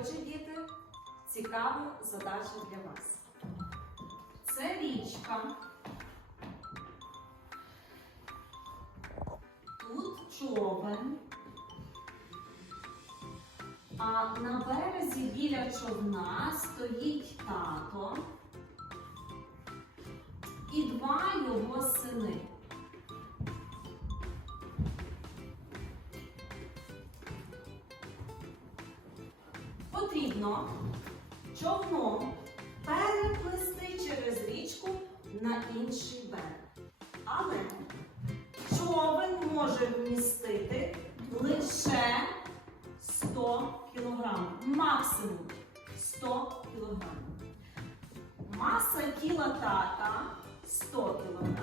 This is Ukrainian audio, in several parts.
Отже, діти, цікава задача для вас. Це річка. Тут човен. А на березі біля човна стоїть тато і два його сини. Потрібно човном переплисти через річку на інший берег. Але човен може вмістити лише 100 кг. Максимум 100 кг. Маса тіла тата 100 кг.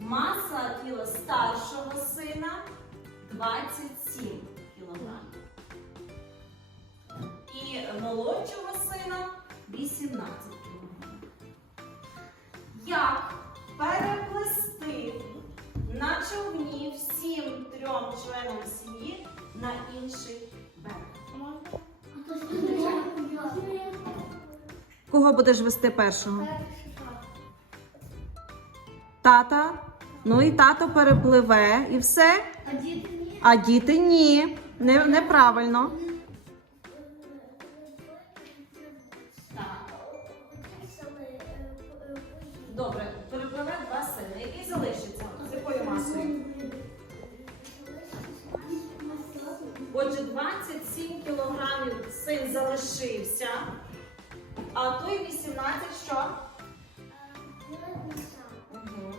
Маса тіла старшого сина 27 молодшого сина 18 кг. Як переплисти на човні всім трьом членам сім'ї на інший берег? Кого будеш вести першого? Тата. Ну і тато перепливе і все. А діти ні? А діти ні. Не, неправильно. Добре, перепливе два сини. Який залишиться? З якою масою? Отже, 27 кілограмів син залишився, а той 18 що? Угу.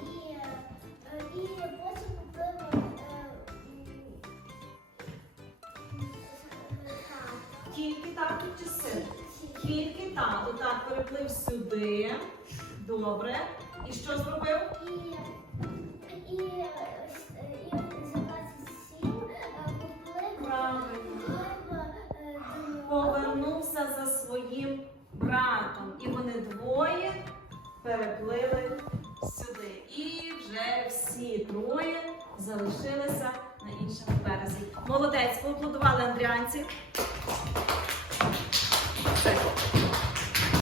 Тільки тато чи син? Тільки. Так, переплив сюди. Добре. І що зробив? І, і, і за 27 купили Правильно. Повернувся за своїм братом. І вони двоє переплили сюди. І вже всі троє залишилися на іншому березі. Молодець, поаплодували Андріанці. Все.